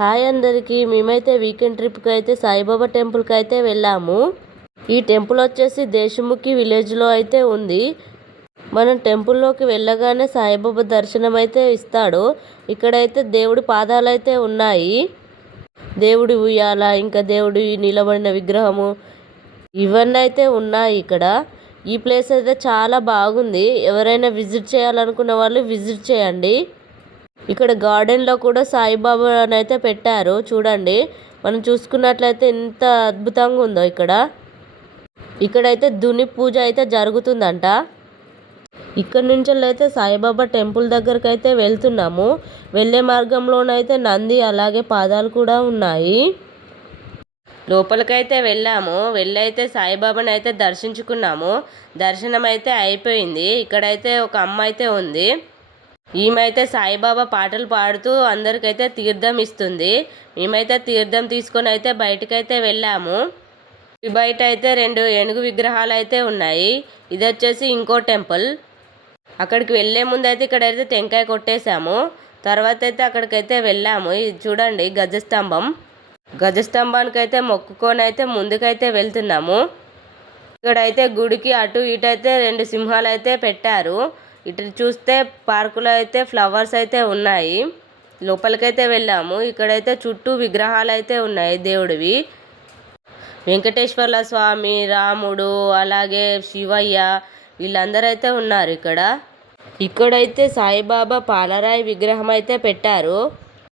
Hi అందరికీ, మేమైతే weekend ట్రిప్కి అయితే సాయిబాబా టెంపుల్కి అయితే వెళ్ళాము. ఈ టెంపుల్ వచ్చేసి దేశముఖి విలేజ్లో అయితే ఉంది. మనం టెంపుల్లోకి వెళ్ళగానే సాయిబాబా దర్శనం అయితే ఇస్తాడు. ఇక్కడైతే దేవుడి పాదాలు అయితే ఉన్నాయి. దేవుడి ఉయ్యాల, ఇంకా దేవుడి నిలబడిన విగ్రహము, ఇవన్నీ అయితే ఉన్నాయి ఇక్కడ. ఈ ప్లేస్ అయితే చాలా బాగుంది. ఎవరైనా విజిట్ చేయాలనుకున్న వాళ్ళు విజిట్ చేయండి. ఇక్కడ గార్డెన్లో కూడా సాయిబాబా అయితే పెట్టారు చూడండి. మనం చూసుకున్నట్లయితే ఎంత అద్భుతంగా ఉందో ఇక్కడైతే దుని పూజ అయితే జరుగుతుందంట. ఇక్కడ నుంచి అయితే సాయిబాబా టెంపుల్ దగ్గరకు అయితే వెళ్తున్నాము. వెళ్ళే మార్గంలోనైతే నంది అలాగే పాదాలు కూడా ఉన్నాయి. లోపలికైతే వెళ్ళాము. వెళ్ళైతే సాయిబాబాని అయితే దర్శించుకున్నాము. దర్శనం అయితే అయిపోయింది. ఇక్కడైతే ఒక అమ్మ అయితే ఉంది. ఈమెయితే సాయిబాబా పాటలు పాడుతూ అందరికైతే తీర్థం ఇస్తుంది. మేమైతే తీర్థం తీసుకొని అయితే బయటకైతే వెళ్ళాము. ఈ బయట అయితే 2 ఏనుగు విగ్రహాలు అయితే ఉన్నాయి. ఇది వచ్చేసి ఇంకో టెంపుల్. అక్కడికి వెళ్ళే ముందు అయితే ఇక్కడైతే టెంకాయ కొట్టేశాము. తర్వాత అయితే అక్కడికైతే వెళ్ళాము. ఇది చూడండి గజస్తంభం. గజస్తంభానికి అయితే మొక్కుకొని అయితే ముందుకైతే వెళ్తున్నాము. ఇక్కడైతే గుడికి అటు ఇటు అయితే 2 సింహాలు అయితే పెట్టారు. ఇటు చూస్తే పార్కులో అయితే ఫ్లవర్స్ అయితే ఉన్నాయి. లోపలికైతే వెళ్ళాము. ఇక్కడైతే చుట్టూ విగ్రహాలు అయితే ఉన్నాయి దేవుడివి. వెంకటేశ్వర్ల స్వామి, రాముడు, అలాగే శివయ్య, వీళ్ళందరూ అయితే ఉన్నారు ఇక్కడైతే సాయిబాబా పాలరాయి విగ్రహం అయితే పెట్టారు.